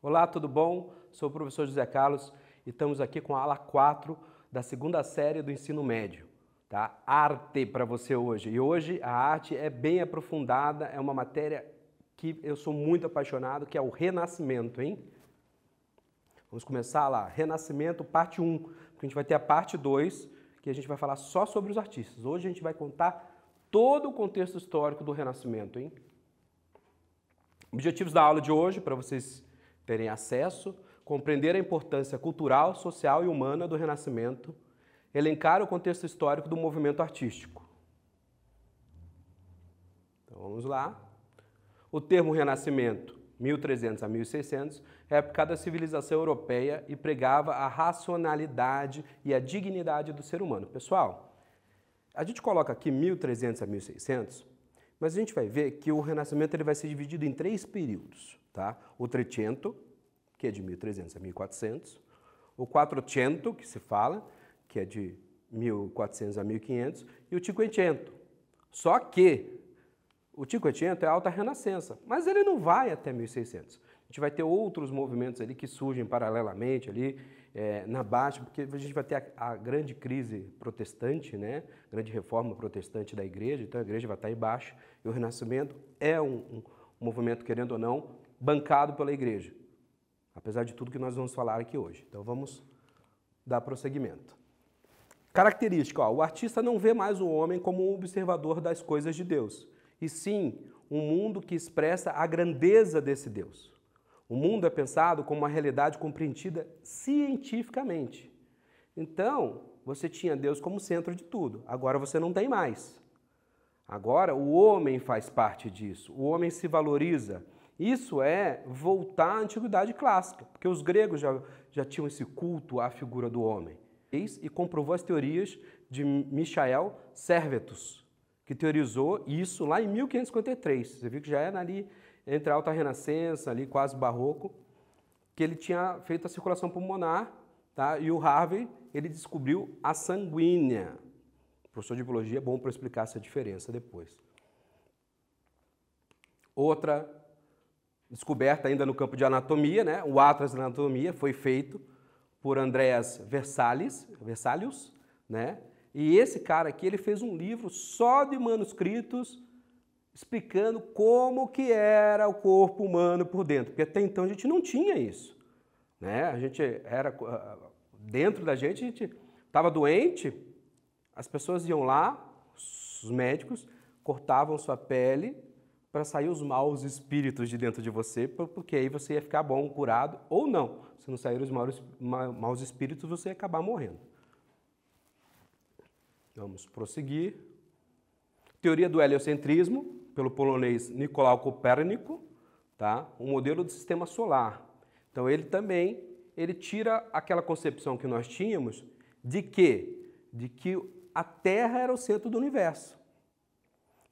Olá, tudo bom? Sou o professor José Carlos e estamos aqui com a aula 4 da segunda série do ensino médio, tá? Arte para você hoje. E hoje a arte é bem aprofundada, é uma matéria que eu sou muito apaixonado, que é o Renascimento, hein? Vamos começar lá, Renascimento, parte 1, porque a gente vai ter a parte 2, que a gente vai falar só sobre os artistas. Hoje a gente vai contar todo o contexto histórico do Renascimento, hein? Objetivos da aula de hoje, para vocês terem acesso, compreender a importância cultural, social e humana do Renascimento, elencar o contexto histórico do movimento artístico. Então vamos lá. O termo Renascimento, 1300 a 1600, é aplicado à civilização europeia e pregava a racionalidade e a dignidade do ser humano. Pessoal, a gente coloca aqui 1300 a 1600, mas a gente vai ver que o Renascimento ele vai ser dividido em 3 períodos, tá? O Trecento, que é de 1300 a 1400, o Quattrocento, que se fala, que é de 1400 a 1500, e o Cinquecento. Só que o Cinquecento é a Alta Renascença, mas ele não vai até 1600. A gente vai ter outros movimentos ali que surgem paralelamente ali na Baixa, porque a gente vai ter a grande crise protestante, né? Grande reforma protestante da igreja, então a igreja vai estar embaixo, e o Renascimento é um movimento, querendo ou não, bancado pela igreja, apesar de tudo que nós vamos falar aqui hoje. Então vamos dar prosseguimento. Característica, ó, o artista não vê mais o homem como um observador das coisas de Deus, e sim um mundo que expressa a grandeza desse Deus. O mundo é pensado como uma realidade compreendida cientificamente. Então, você tinha Deus como centro de tudo. Agora você não tem mais. Agora o homem faz parte disso. O homem se valoriza. Isso é voltar à antiguidade clássica, porque os gregos já tinham esse culto à figura do homem. E comprovou as teorias de Michael Servetus, que teorizou isso lá em 1553. Você viu que já era ali entre a Alta Renascença, ali quase barroco, que ele tinha feito a circulação pulmonar, tá? E o Harvey, ele descobriu a sanguínea. Professor de biologia, é bom para explicar essa diferença depois. Outra descoberta ainda no campo de anatomia, né? O Atlas da Anatomia foi feito por Andreas Vesalius, né? E esse cara aqui, ele fez um livro só de manuscritos explicando como que era o corpo humano por dentro, porque até então a gente não tinha isso, né? A gente era dentro da gente, a gente estava doente, as pessoas iam lá, os médicos cortavam sua pele para sair os maus espíritos de dentro de você, porque aí você ia ficar bom, curado, ou não. Se não sair os maus espíritos, você ia acabar morrendo. Vamos prosseguir. Teoria do heliocentrismo, pelo polonês Nicolau Copérnico, tá? Um modelo do sistema solar. Então ele também, ele tira aquela concepção que nós tínhamos de que a Terra era o centro do universo.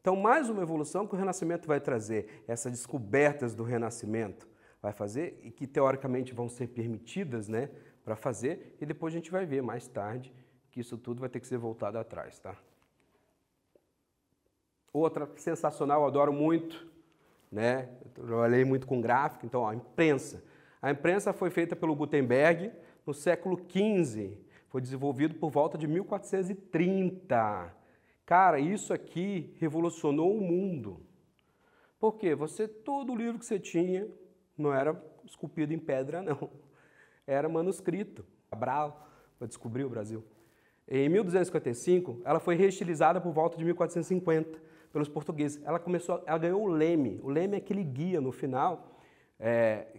Então mais uma evolução que o Renascimento vai trazer, essas descobertas do Renascimento vai fazer e que teoricamente vão ser permitidas, né, para fazer, e depois a gente vai ver mais tarde que isso tudo vai ter que ser voltado atrás, tá? Outra sensacional, eu adoro muito, né? Eu trabalhei muito com gráfico, então ó, a imprensa. A imprensa foi feita pelo Gutenberg no século XV, foi desenvolvido por volta de 1430. Cara, isso aqui revolucionou o mundo. Por quê? Todo o livro que você tinha não era esculpido em pedra, não. Era manuscrito. Cabral, para descobrir o Brasil. Em 1255, ela foi reestilizada por volta de 1450 pelos portugueses. Ela ganhou o leme. O leme é aquele guia no final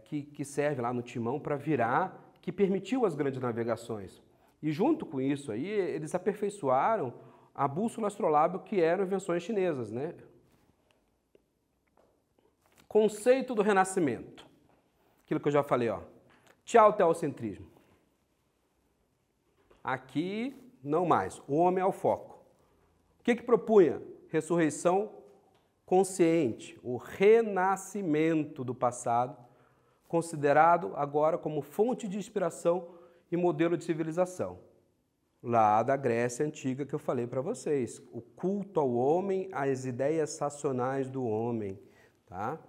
que serve lá no timão para virar, que permitiu as grandes navegações. E junto com isso aí, eles aperfeiçoaram a bússola astrolábica, que eram invenções chinesas, né? Conceito do Renascimento. Aquilo que eu já falei, ó. Tchau, teocentrismo. Aqui, não mais. O homem é o foco. O que propunha? Ressurreição consciente, o renascimento do passado, considerado agora como fonte de inspiração e modelo de civilização. lá da Grécia Antiga que eu falei para vocês. O culto ao homem, as ideias racionais do homem, tá?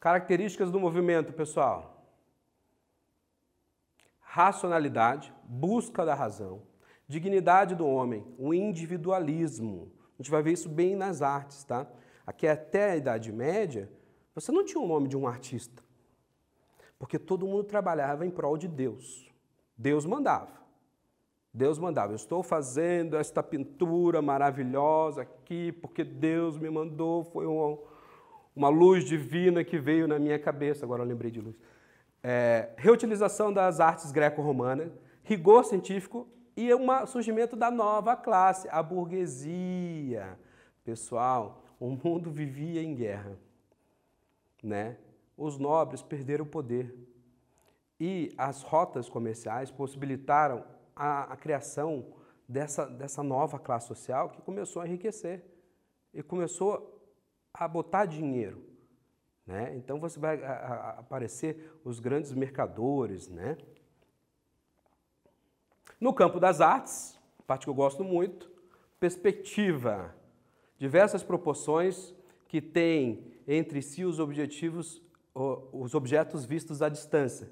Características do movimento, pessoal. Racionalidade, busca da razão, dignidade do homem, o individualismo. A gente vai ver isso bem nas artes, tá? Aqui até a Idade Média, você não tinha o nome de um artista, porque todo mundo trabalhava em prol de Deus. Deus mandava. Deus mandava. Eu estou fazendo esta pintura maravilhosa aqui porque Deus me mandou, foi uma luz divina que veio na minha cabeça. Agora eu lembrei de luz. Reutilização das artes greco-romanas, rigor científico e o surgimento da nova classe, a burguesia. Pessoal, o mundo vivia em guerra, né? Os nobres perderam o poder e as rotas comerciais possibilitaram a criação dessa nova classe social que começou a enriquecer e começou a botar dinheiro, né? Então você vai aparecer os grandes mercadores, né? No campo das artes, parte que eu gosto muito, perspectiva, diversas proporções que têm entre si os objetos vistos à distância,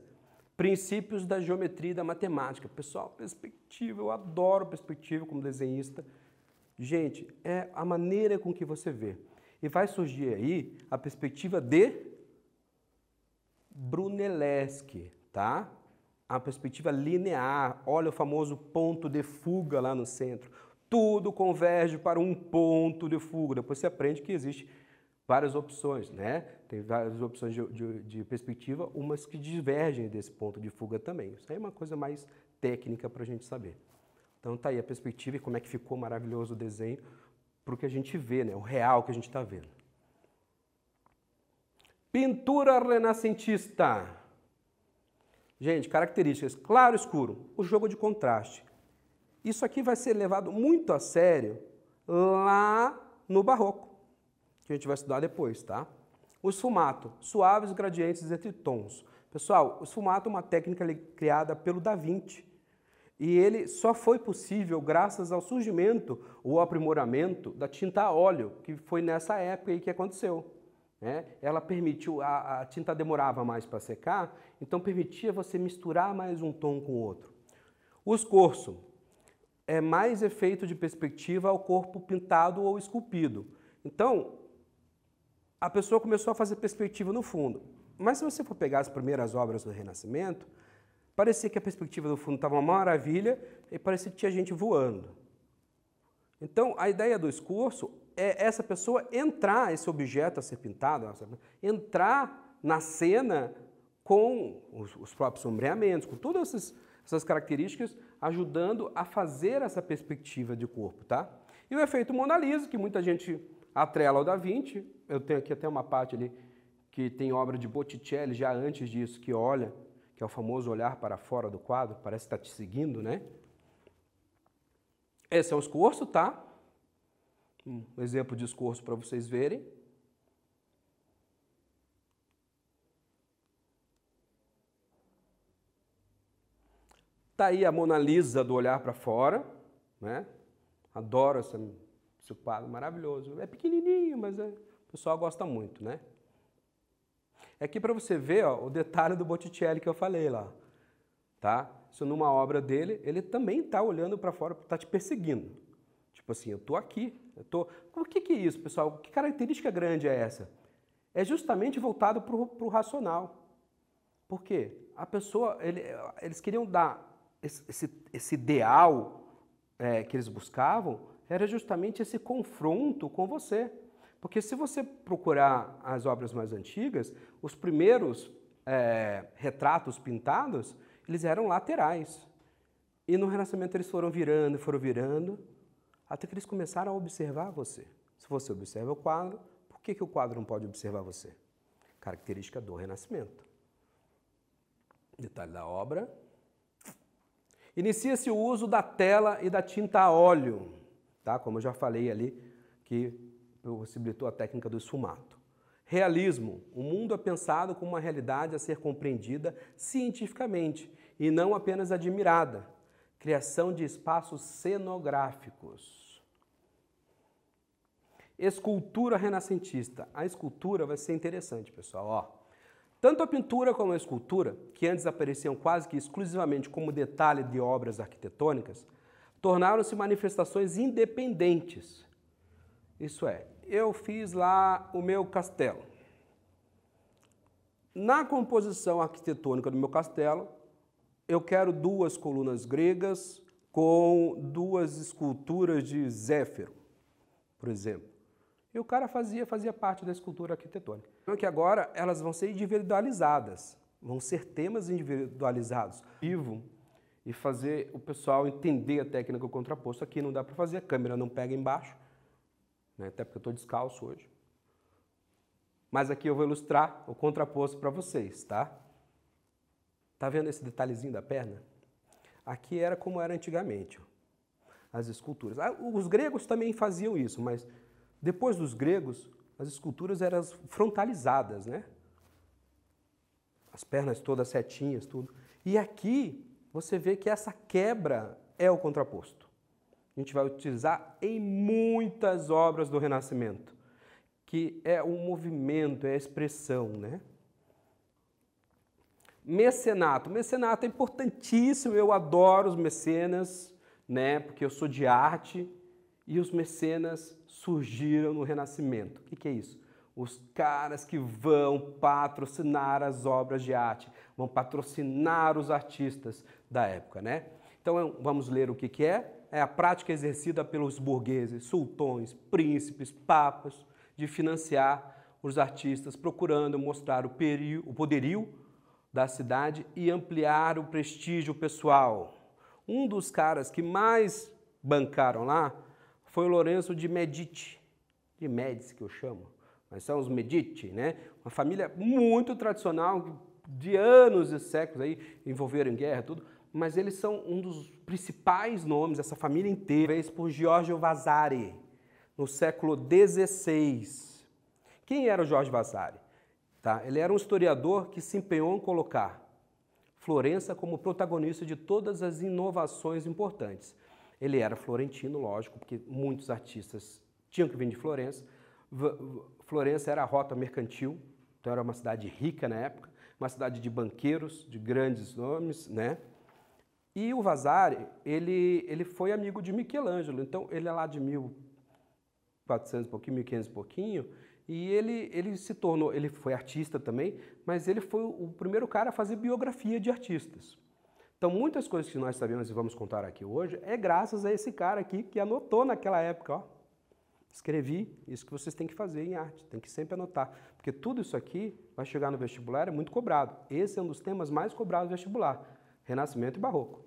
princípios da geometria e da matemática. Pessoal, perspectiva, eu adoro perspectiva como desenhista. Gente, é a maneira com que você vê. E vai surgir aí a perspectiva de Brunelleschi, tá? A perspectiva linear, olha o famoso ponto de fuga lá no centro. Tudo converge para um ponto de fuga. Depois você aprende que existe várias opções, né? Tem várias opções de perspectiva, umas que divergem desse ponto de fuga também. Isso aí é uma coisa mais técnica para a gente saber. Então tá aí a perspectiva e como é que ficou maravilhoso o desenho para o que a gente vê, né? O real que a gente está vendo. Pintura renascentista. Gente, características, claro e escuro, o jogo de contraste. Isso aqui vai ser levado muito a sério lá no Barroco, que a gente vai estudar depois, tá? O esfumato, suaves gradientes entre tons. Pessoal, o esfumato é uma técnica criada pelo Da Vinci e ele só foi possível graças ao surgimento ou aprimoramento da tinta a óleo, que foi nessa época aí que aconteceu. Ela permitiu, a tinta demorava mais para secar, então permitia você misturar mais um tom com o outro. O escorço é mais efeito de perspectiva ao corpo pintado ou esculpido. Então, a pessoa começou a fazer perspectiva no fundo. Mas se você for pegar as primeiras obras do Renascimento, parecia que a perspectiva do fundo estava uma maravilha e parecia que tinha gente voando. Então, a ideia do escorço é essa pessoa entrar, esse objeto a ser pintado, entrar na cena com os próprios sombreamentos, com todas essas características, ajudando a fazer essa perspectiva de corpo, tá? E o efeito Mona Lisa, que muita gente atrela ao Da Vinci, eu tenho aqui até uma parte ali que tem obra de Botticelli já antes disso, que olha, que é o famoso olhar para fora do quadro, parece que está te seguindo, né? Esse é o escorço, tá? Um exemplo de escorço para vocês verem. Tá aí a Mona Lisa do olhar para fora, né? Adoro esse quadro maravilhoso. É pequenininho, mas o pessoal gosta muito, né? É aqui para você ver, ó, o detalhe do Botticelli que eu falei lá, tá? Isso numa obra dele, ele também está olhando para fora, está te perseguindo. Tipo assim, eu estou aqui, O que é isso, pessoal? Que característica grande é essa? É justamente voltado para o racional. Por quê? A pessoa, eles queriam dar esse ideal que eles buscavam, era justamente esse confronto com você. Porque se você procurar as obras mais antigas, os primeiros retratos pintados, eles eram laterais. E no Renascimento eles foram virando, até que eles começaram a observar você. Se você observa o quadro, por que o quadro não pode observar você? Característica do Renascimento. Detalhe da obra. Inicia-se o uso da tela e da tinta a óleo, tá? Como eu já falei ali, que possibilitou a técnica do esfumato. Realismo. O mundo é pensado como uma realidade a ser compreendida cientificamente e não apenas admirada. Criação de espaços cenográficos. Escultura renascentista. A escultura vai ser interessante, pessoal. Ó, tanto a pintura como a escultura, que antes apareciam quase que exclusivamente como detalhe de obras arquitetônicas, tornaram-se manifestações independentes. Isso é, eu fiz lá o meu castelo. Na composição arquitetônica do meu castelo, eu quero 2 colunas gregas com 2 esculturas de Zéfiro, por exemplo. E o cara fazia parte da escultura arquitetônica. Então, que agora elas vão ser individualizadas, vão ser temas individualizados. Vivo e fazer o pessoal entender a técnica do contraposto. Aqui não dá para fazer, a câmera não pega embaixo, né? Até porque eu estou descalço hoje. Mas aqui eu vou ilustrar o contraposto para vocês, tá? Tá vendo esse detalhezinho da perna? Aqui era como era antigamente, ó, as esculturas. Os gregos também faziam isso, mas depois dos gregos, as esculturas eram frontalizadas, né? As pernas todas setinhas, tudo. E aqui você vê que essa quebra é o contraposto. A gente vai utilizar em muitas obras do Renascimento, que é o movimento, é a expressão, né? Mecenato. Mecenato é importantíssimo, eu adoro os mecenas, né? Porque eu sou de arte e os mecenas surgiram no Renascimento. O que é isso? Os caras que vão patrocinar as obras de arte, vão patrocinar os artistas da época, né? Então vamos ler o que é. É a prática exercida pelos burgueses, sultões, príncipes, papas, de financiar os artistas, procurando mostrar o poderio da cidade e ampliar o prestígio pessoal. Um dos caras que mais bancaram lá foi o Lourenço de Medici, de Médici que eu chamo, mas são os Medici, né? Uma família muito tradicional, de anos e séculos aí, envolveram em guerra, tudo, mas eles são um dos principais nomes, essa família inteira, fez por Giorgio Vasari, no século XVI. Quem era o Giorgio Vasari? Tá? Ele era um historiador que se empenhou em colocar Florença como protagonista de todas as inovações importantes. Ele era florentino, lógico, porque muitos artistas tinham que vir de Florença. Florença era a rota mercantil, então era uma cidade rica na época, uma cidade de banqueiros, de grandes nomes, né? E o Vasari, ele foi amigo de Michelangelo, então ele é lá de 1400 e pouquinho, 1500 e pouquinho, e ele se tornou, ele foi artista também, mas ele foi o primeiro cara a fazer biografia de artistas. Então muitas coisas que nós sabemos e vamos contar aqui hoje é graças a esse cara aqui que anotou naquela época, ó. Escrevi, isso que vocês têm que fazer em arte, tem que sempre anotar, porque tudo isso aqui vai chegar no vestibular, é muito cobrado. Esse é um dos temas mais cobrados do vestibular, Renascimento e Barroco.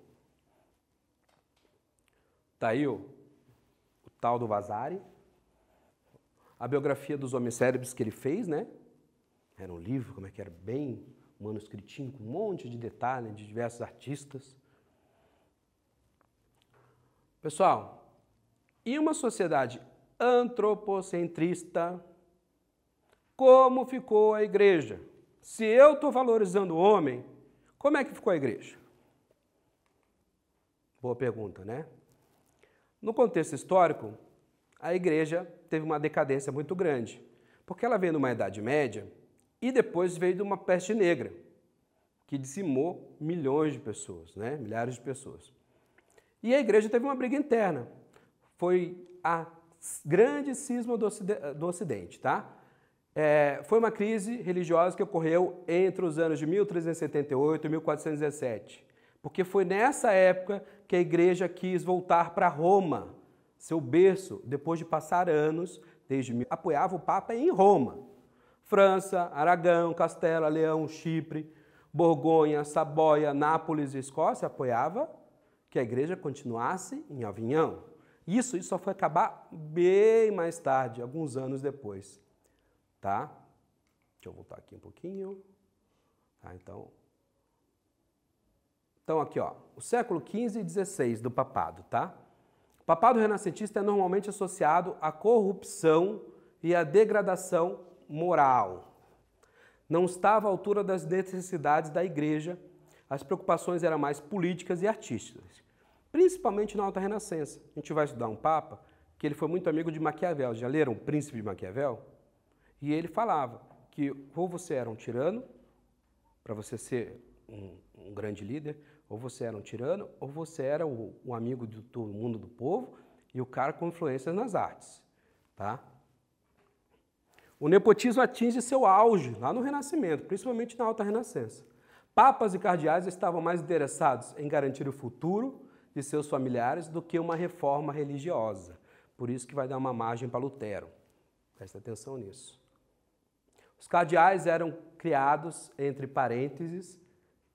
Tá aí o tal do Vasari, a biografia dos homens célebres que ele fez, né? Era um livro, como é que era, bem manuscritinho, com um monte de detalhes de diversos artistas. Pessoal, em uma sociedade antropocentrista, como ficou a igreja? Se eu estou valorizando o homem, como é que ficou a igreja? Boa pergunta, né? No contexto histórico, a igreja teve uma decadência muito grande, porque ela veio numa Idade Média e depois veio de uma peste negra, que dizimou milhões de pessoas, né? Milhares de pessoas. E a igreja teve uma briga interna. Foi a grande cisma do Ocidente, tá? Foi uma crise religiosa que ocorreu entre os anos de 1378 e 1417, porque foi nessa época que a igreja quis voltar para Roma, seu berço, depois de passar anos, apoiava o Papa em Roma. França, Aragão, Castela, Leão, Chipre, Borgonha, Saboia, Nápoles e Escócia apoiava que a igreja continuasse em Avignon. Isso só foi acabar bem mais tarde, alguns anos depois. Tá? Deixa eu voltar aqui um pouquinho. Tá, então aqui, ó, o século XV e XVI do papado, tá? O papado renascentista é normalmente associado à corrupção e à degradação moral. Não estava à altura das necessidades da igreja, as preocupações eram mais políticas e artísticas. principalmente na Alta Renascença. A gente vai estudar um papa que ele foi muito amigo de Maquiavel. Já leram O Príncipe de Maquiavel? E ele falava que ou você era um tirano, para você ser um grande líder, ou você era um tirano, ou você era um amigo de todo mundo, do povo, e o cara com influências nas artes. Tá? O nepotismo atinge seu auge lá no Renascimento, principalmente na Alta Renascença. Papas e cardeais estavam mais interessados em garantir o futuro de seus familiares do que uma reforma religiosa. Por isso que vai dar uma margem para Lutero. Presta atenção nisso. Os cardeais eram criados entre parênteses,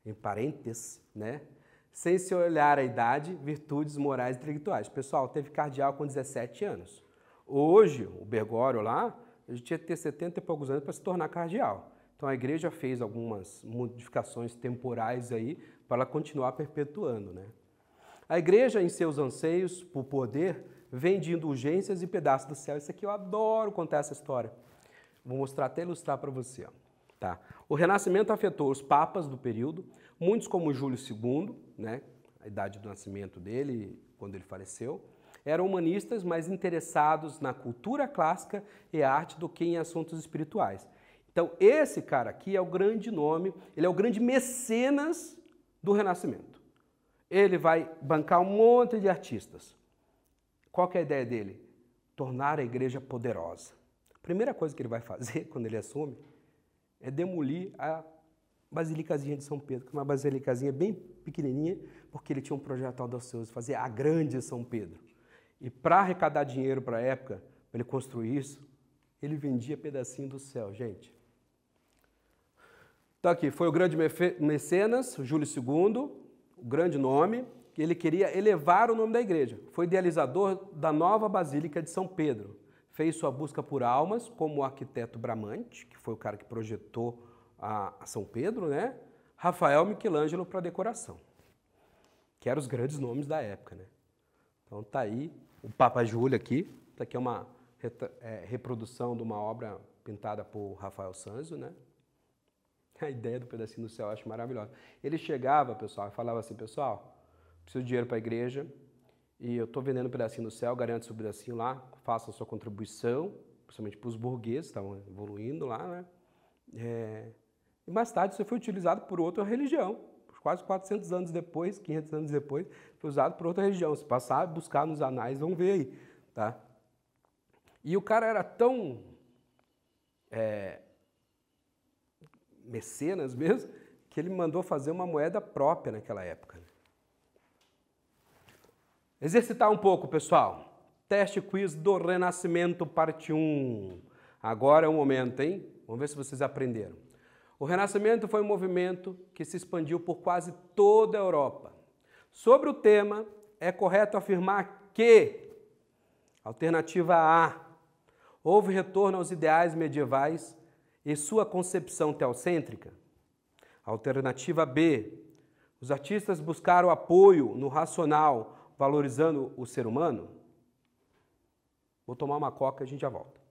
em parênteses, né? Sem se olhar a idade, virtudes morais e intelectuais. Pessoal, teve cardeal com 17 anos. Hoje, o Bergoglio lá, ele tinha que ter 70 e poucos anos para se tornar cardeal. Então a igreja fez algumas modificações temporais aí para ela continuar perpetuando, né? A igreja, em seus anseios por poder, vem de indulgências e pedaços do céu. Isso aqui eu adoro contar essa história. Vou mostrar, até ilustrar para você. Ó. Tá. O Renascimento afetou os papas do período, muitos como Júlio II, né, a idade do nascimento dele, quando ele faleceu, eram humanistas mais interessados na cultura clássica e arte do que em assuntos espirituais. Então, esse cara aqui é o grande nome, ele é o grande mecenas do Renascimento. Ele vai bancar um monte de artistas. Qual que é a ideia dele? Tornar a igreja poderosa. A primeira coisa que ele vai fazer quando ele assume é demolir a Basilicazinha de São Pedro, que é uma basilicazinha bem pequenininha, porque ele tinha um projeto audacioso, fazer a grande São Pedro. E para arrecadar dinheiro para a época, para ele construir isso, ele vendia pedacinho do céu, gente. Então aqui, foi o grande mecenas, Júlio II, o grande nome, que ele queria elevar o nome da igreja. Foi idealizador da nova Basílica de São Pedro. Fez sua busca por almas, como o arquiteto Bramante, que foi o cara que projetou a São Pedro, né? Rafael, Michelangelo para decoração, que eram os grandes nomes da época, né? Então tá aí o Papa Júlio aqui. Isso aqui é uma reprodução de uma obra pintada por Rafael Sanzio, né? A ideia do pedacinho do céu eu acho maravilhosa. Ele chegava, pessoal, e falava assim, pessoal, preciso de dinheiro para a igreja, e eu estou vendendo um pedacinho do céu, garanto seu pedacinho lá, faça a sua contribuição, principalmente para os burgueses, estavam evoluindo lá, né? E mais tarde isso foi utilizado por outra religião, quase 400 anos depois, 500 anos depois, foi usado por outra religião. Se passar, buscar nos anais, vão ver aí, tá? E o cara era tão mecenas mesmo, que ele mandou fazer uma moeda própria naquela época. Exercitar um pouco, pessoal. Teste quiz do Renascimento, parte 1. Agora é o momento, hein? Vamos ver se vocês aprenderam. O Renascimento foi um movimento que se expandiu por quase toda a Europa. Sobre o tema, é correto afirmar que, alternativa A, houve retorno aos ideais medievais e sua concepção teocêntrica. Alternativa B, os artistas buscaram apoio no racional, valorizando o ser humano? Vou tomar uma coca e a gente já volta.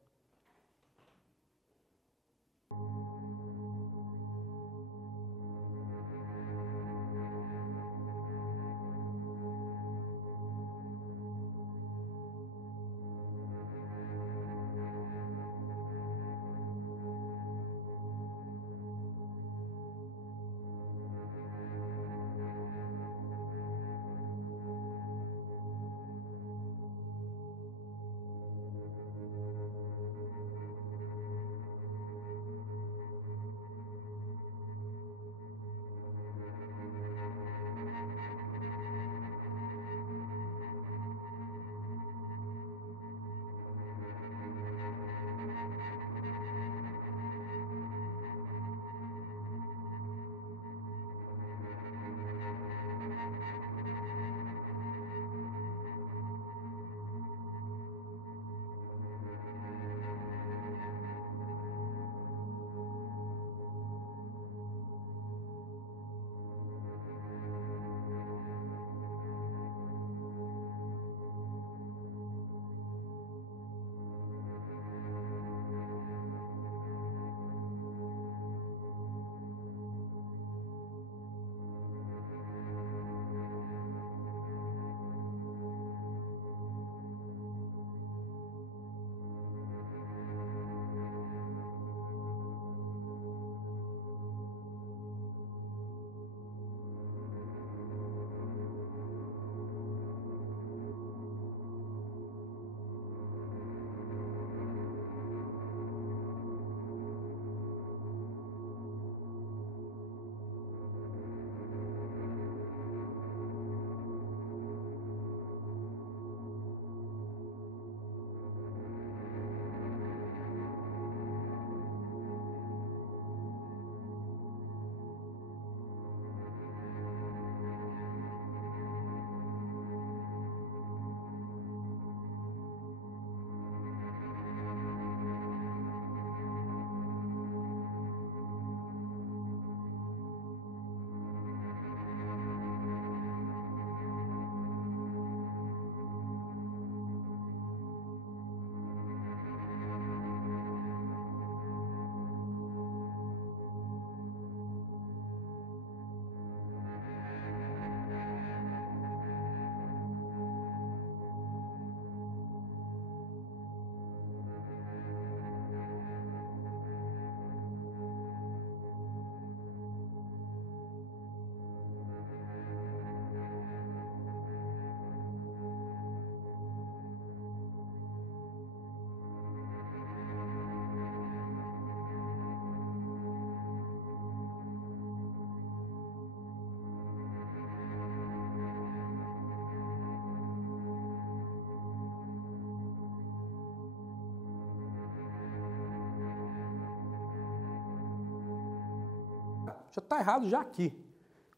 Já está errado já aqui.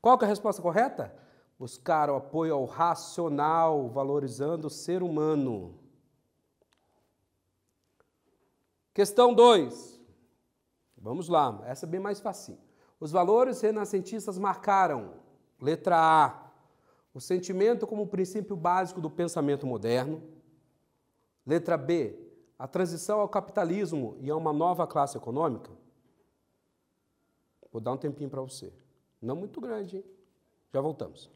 Qual que é a resposta correta? Buscar o apoio ao racional, valorizando o ser humano. Questão 2. Vamos lá, essa é bem mais fácil. Os valores renascentistas marcaram, letra A, o sentimento como princípio básico do pensamento moderno. Letra B, a transição ao capitalismo e a uma nova classe econômica. Vou dar um tempinho para você. Não muito grande, hein? Já voltamos.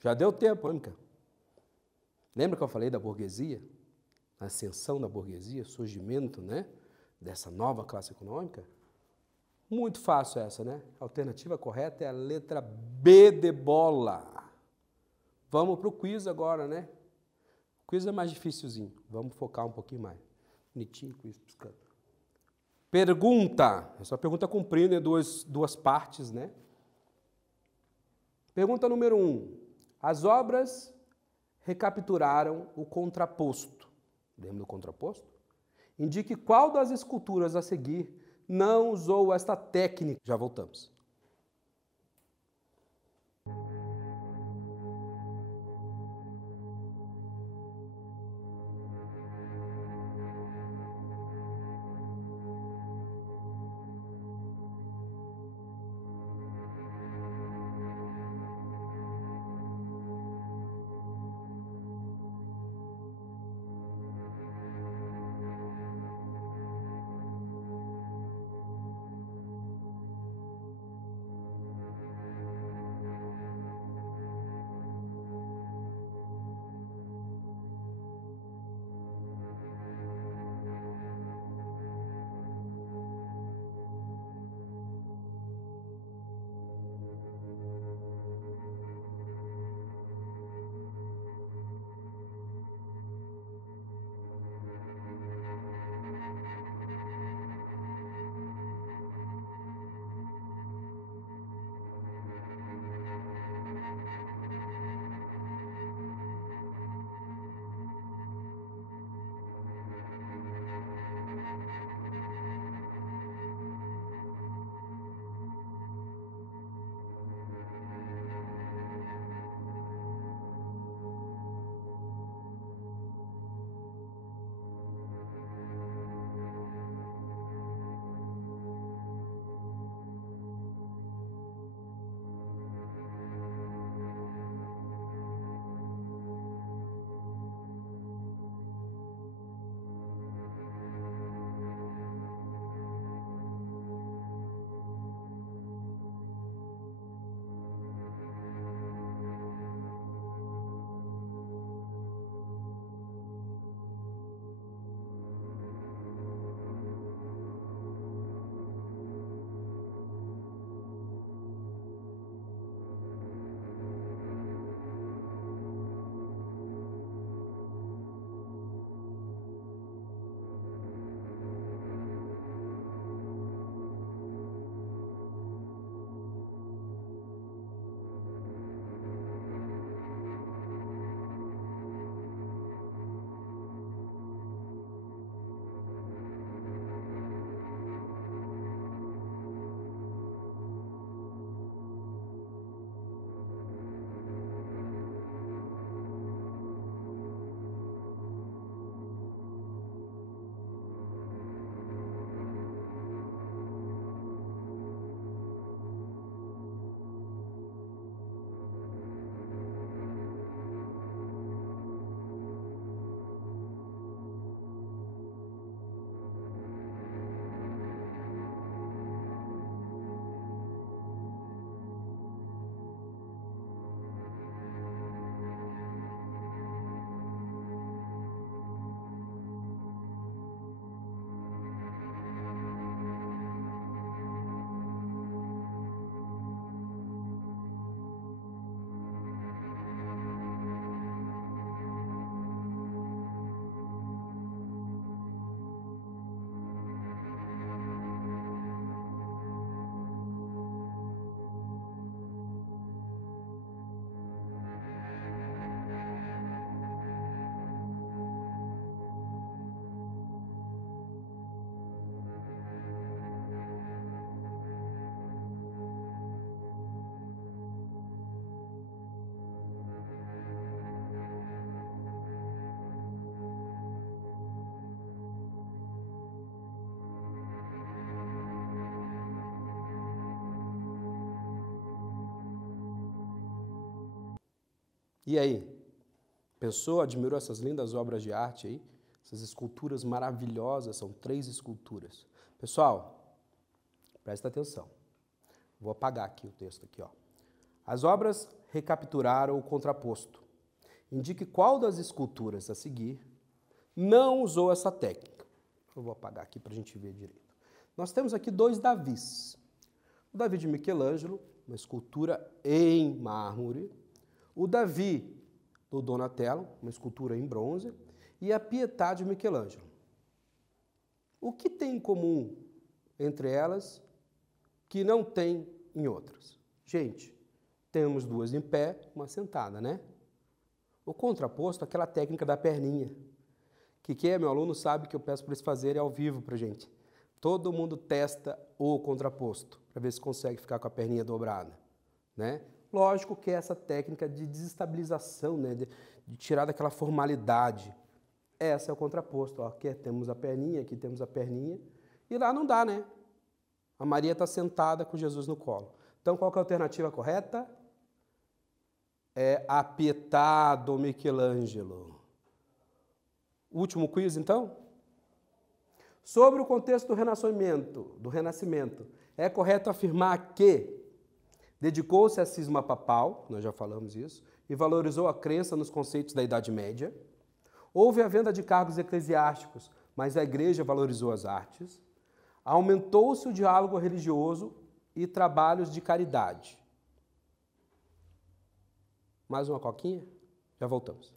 Já deu tempo, Âmica. Lembra que eu falei da burguesia? A ascensão da burguesia, surgimento, né, dessa nova classe econômica? Muito fácil essa, né? A alternativa correta é a letra B de bola. Vamos para o quiz agora, né? O quiz é mais dificilzinho. Vamos focar um pouquinho mais. Bonitinho, quiz piscando. Pergunta. Essa pergunta compreende duas partes, né? Pergunta número 1. As obras recapturaram o contraposto. Lembra do contraposto? Indique qual das esculturas a seguir não usou esta técnica. Já voltamos. E aí? Pensou, admirou essas lindas obras de arte aí? Essas esculturas maravilhosas, são 3 esculturas. Pessoal, presta atenção. Vou apagar aqui o texto aqui, ó. As obras recapturaram o contraposto. Indique qual das esculturas a seguir não usou essa técnica. Eu vou apagar aqui para a gente ver direito. Nós temos aqui 2 Davis. O Davi de Michelangelo, uma escultura em mármore. O Davi do Donatello, uma escultura em bronze. E a Pietà de Michelangelo. O que tem em comum entre elas que não tem em outras. Gente, temos duas em pé, uma sentada, né? O contraposto, aquela técnica da perninha, que quem é meu aluno sabe que eu peço para eles fazerem ao vivo para gente. Todo mundo testa o contraposto, para ver se consegue ficar com a perninha dobrada, né? Lógico que é essa técnica de desestabilização, né? De tirar daquela formalidade. Essa é o contraposto. Ó. Aqui temos a perninha, aqui temos a perninha. E lá não dá, né? A Maria está sentada com Jesus no colo. Então, qual que é a alternativa correta? É a Pietà do Michelangelo. Último quiz, então? Sobre o contexto do Renascimento, é correto afirmar que dedicou-se à cisma papal, nós já falamos isso, e valorizou a crença nos conceitos da Idade Média. Houve a venda de cargos eclesiásticos, mas a igreja valorizou as artes. Aumentou-se o diálogo religioso e trabalhos de caridade. Mais uma coquinha? Já voltamos.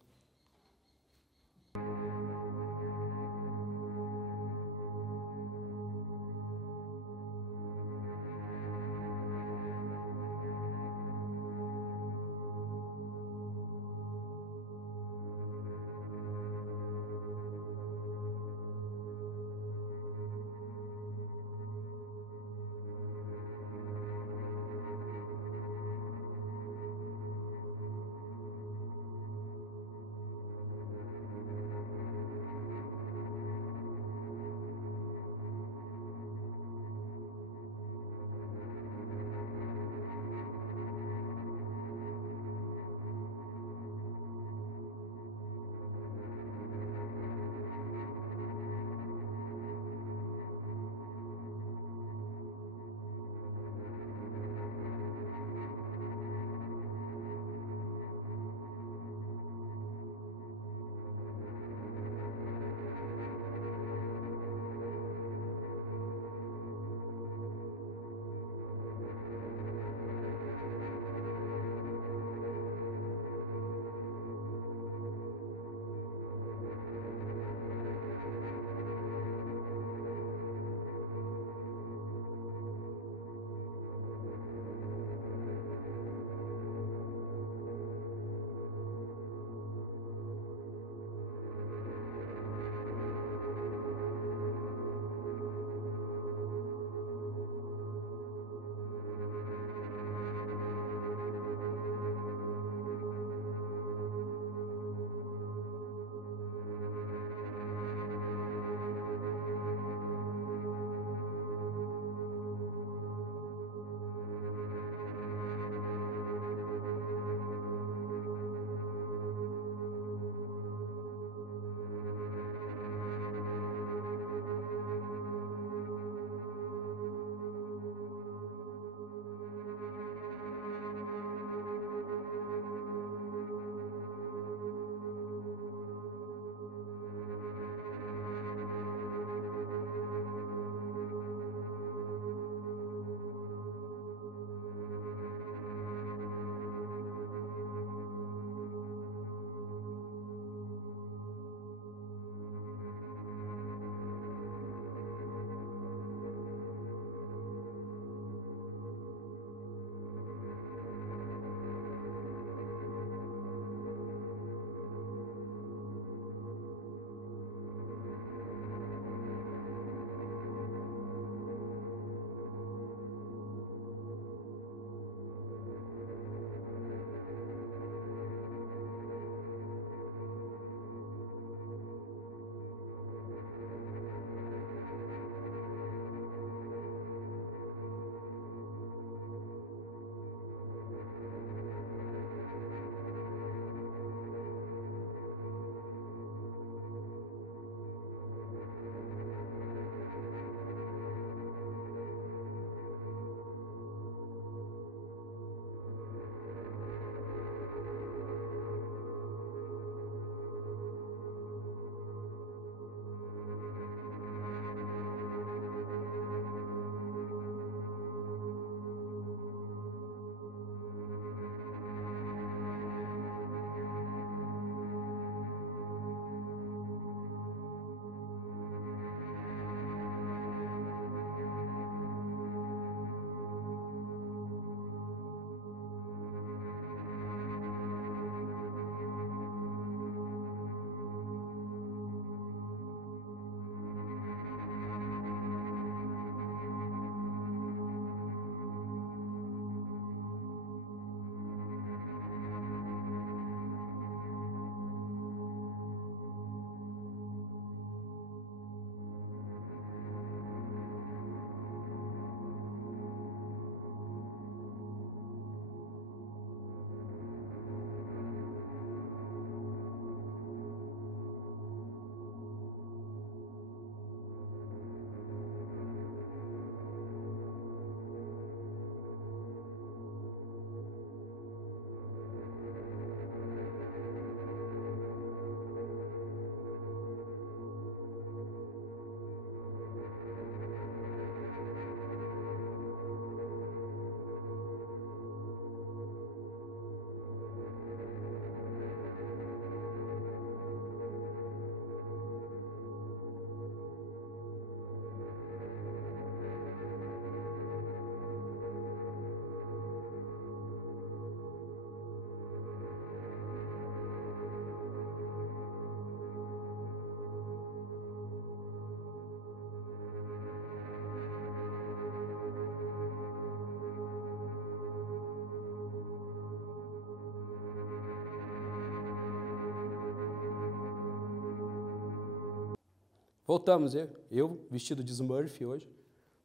Voltamos, eu vestido de Smurf hoje.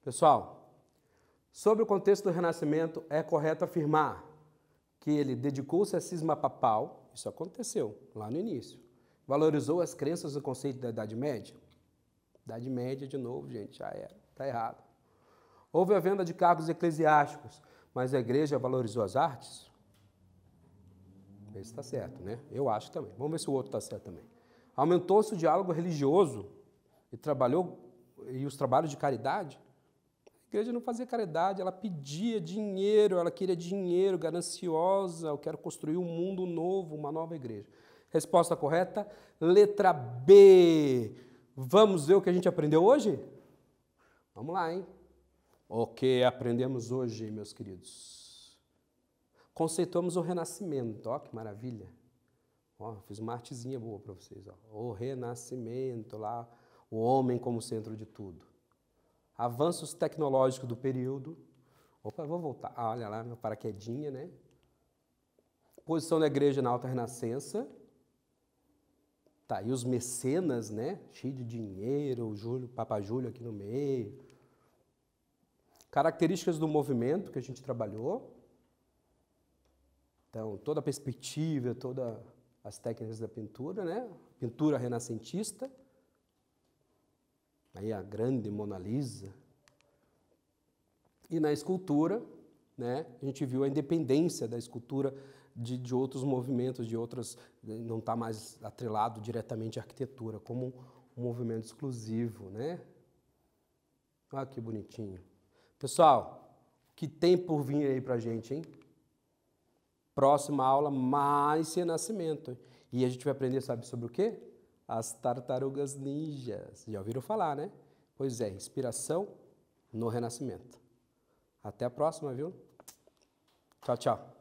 Pessoal, sobre o contexto do Renascimento, é correto afirmar que ele dedicou-se à cisma papal, isso aconteceu lá no início, valorizou as crenças do conceito da Idade Média. Idade Média, de novo, gente, já era, está errado. Houve a venda de cargos eclesiásticos, mas a igreja valorizou as artes? Esse está certo, né? Eu acho também. Vamos ver se o outro está certo também. Aumentou-se o diálogo religioso e os trabalhos de caridade? A igreja não fazia caridade, ela pedia dinheiro, ela queria dinheiro, gananciosa, eu quero construir um mundo novo, uma nova igreja. Resposta correta, letra B. Vamos ver o que a gente aprendeu hoje? Vamos lá, hein? O que aprendemos hoje, meus queridos? Conceituamos o Renascimento, ó, que maravilha. Ó, fiz uma artezinha boa para vocês, ó. O Renascimento, lá, o homem como centro de tudo. Avanços tecnológicos do período. Opa, vou voltar. Ah, olha lá, meu paraquedinha, né? Posição da igreja na Alta Renascença. Tá, e os mecenas, né? Cheio de dinheiro, o Papa Júlio aqui no meio. Características do movimento que a gente trabalhou. Então, toda a perspectiva, todas as técnicas da pintura, né? Pintura renascentista. Aí a grande Mona Lisa. E na escultura, né? A gente viu a independência da escultura de outros movimentos, de outras, não está mais atrelado diretamente à arquitetura, como um movimento exclusivo, né? Olha que bonitinho. Pessoal, o que tem por vir aí pra gente, hein? Próxima aula, mais Renascimento. E a gente vai aprender, sabe sobre o quê? As tartarugas ninjas. Já ouviram falar, né? Pois é, inspiração no Renascimento. Até a próxima, viu? Tchau, tchau.